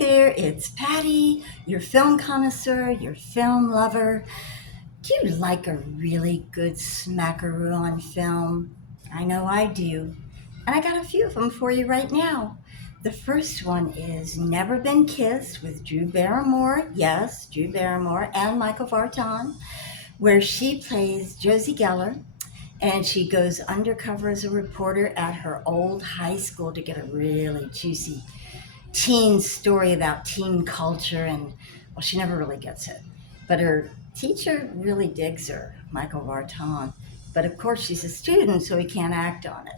there, it's Patty, your film connoisseur, your film lover. Do you like a really good smackaroo on film? I know I do. And I got a few of them for you right now. The first one is Never Been Kissed with Drew Barrymore. Yes, Drew Barrymore and Michael Vartan, where she plays Josie Geller and she goes undercover as a reporter at her old high school to get a really juicy teen story about teen culture. And well, she never really gets it, but her teacher really digs her, Michael Vartan. But of course she's a student, so he can't act on it.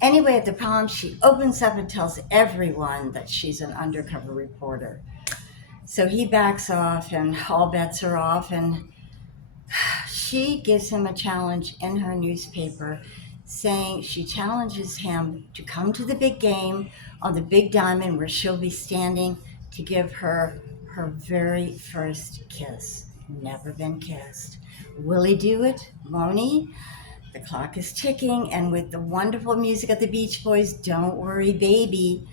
Anyway, at the prom she opens up and tells everyone that she's an undercover reporter. So he backs off and all bets are off, and she gives him a challenge in her newspaper, saying she challenges him to come to the big game on the big diamond where she'll be standing to give her her very first kiss. Never been kissed. Will he do it? Won't he? The clock is ticking, and with the wonderful music of the Beach Boys, Don't Worry Baby,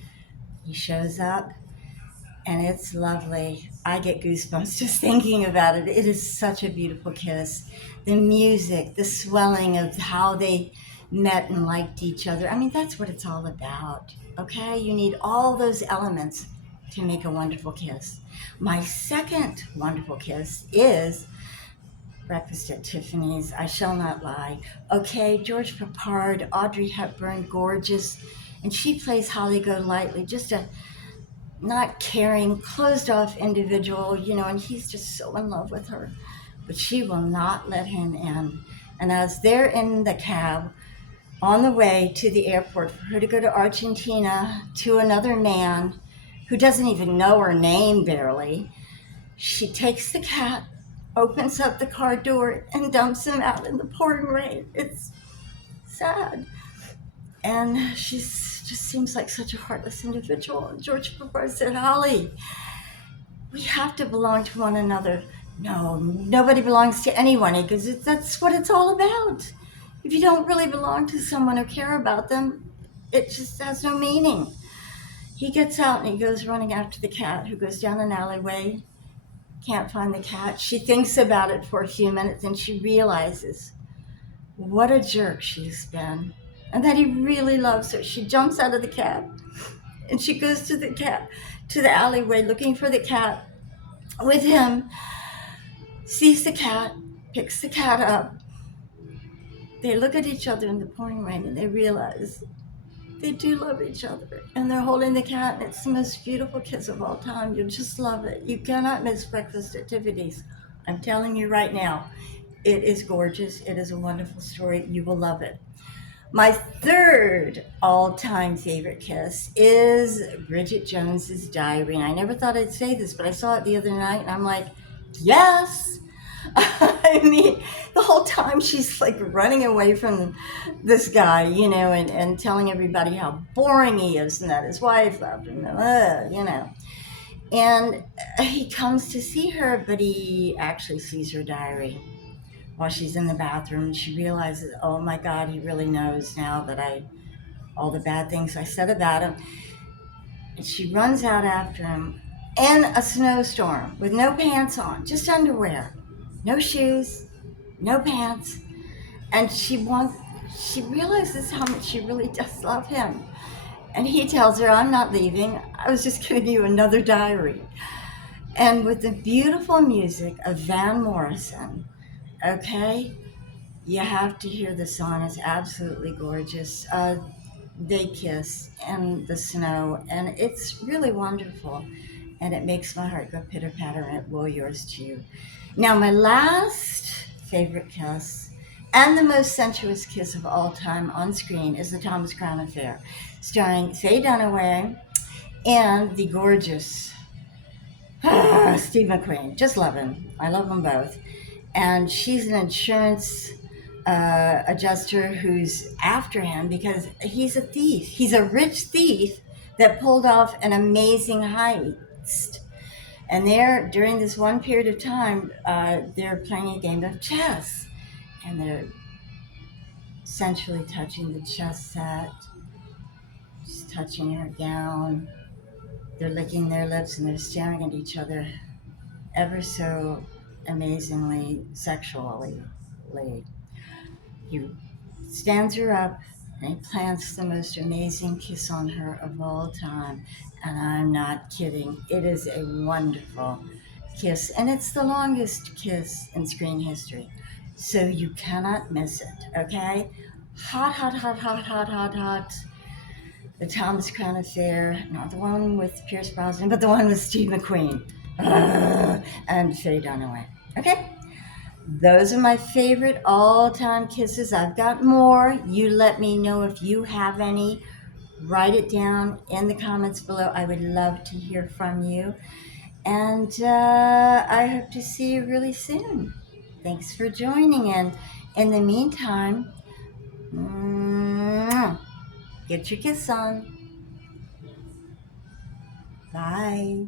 he shows up and it's lovely. I get goosebumps just thinking about it. It is such a beautiful kiss. The music, the swelling of how they met and liked each other. I mean, that's what it's all about. Okay? You need all those elements to make a wonderful kiss. My second wonderful kiss is Breakfast at Tiffany's. I shall not lie. Okay, George Peppard, Audrey Hepburn, gorgeous. And she plays Holly Golightly, just a not caring, closed off individual, and he's just so in love with her. But she will not let him in. And as they're in the cab on the way to the airport for her to go to Argentina to another man who doesn't even know her name barely, she takes the cat, opens up the car door, and dumps him out in the pouring rain. It's sad. And she just seems like such a heartless individual. And George Peppard said, Holly, we have to belong to one another. No, nobody belongs to anyone, because that's what it's all about. If you don't really belong to someone or care about them, it just has no meaning. He gets out and he goes running after the cat, who goes down an alleyway, can't find the cat. She thinks about it for a few minutes and she realizes what a jerk she's been and that he really loves her. She jumps out of the cab and she goes to the alleyway looking for the cat with him, sees the cat, picks the cat up. They look at each other in the pouring rain and they realize they do love each other. And they're holding the cat, and it's the most beautiful kiss of all time. You'll just love it. You cannot miss Breakfast at Tiffany's. I'm telling you right now, it is gorgeous. It is a wonderful story. You will love it. My third all-time favorite kiss is Bridget Jones's Diary. And I never thought I'd say this, but I saw it the other night, and I'm like, yes. I mean, the whole time she's like running away from this guy, and telling everybody how boring he is and that his wife left him, And he comes to see her, but he actually sees her diary while she's in the bathroom. She realizes, oh my God, he really knows now that all the bad things I said about him. And she runs out after him in a snowstorm with no pants on, just underwear, no shoes, no pants. And she realizes how much she really does love him. And he tells her, I'm not leaving. I was just giving you another diary. And with the beautiful music of Van Morrison, okay, you have to hear the song. It's absolutely gorgeous. They kiss in the snow, and it's really wonderful. And it makes my heart go pitter patter, and it will yours too. Now, my last favorite kiss and the most sensuous kiss of all time on screen is the Thomas Crown Affair, starring Faye Dunaway and the gorgeous Steve McQueen. Just love him. I love them both. And she's an insurance adjuster who's after him because he's a thief. He's a rich thief that pulled off an amazing heist. And during this one period of time, they're playing a game of chess. And they're sensually touching the chess set, just touching her gown, They're licking their lips and they're staring at each other ever so amazingly sexually. He stands her up and he plants the most amazing kiss on her of all time. And I'm not kidding. It is a wonderful kiss, and it's the longest kiss in screen history. So you cannot miss it, okay? Hot, hot, hot, hot, hot, hot, hot. The Thomas Crown Affair, not the one with Pierce Brosnan, but the one with Steve McQueen. And Faye Dunaway. Okay? Those are my favorite all time kisses. I've got more. You let me know if you have any. Write it down in the comments below. I would love to hear from you. And I hope to see you really soon. Thanks for joining in. In the meantime, get your kiss on. Bye.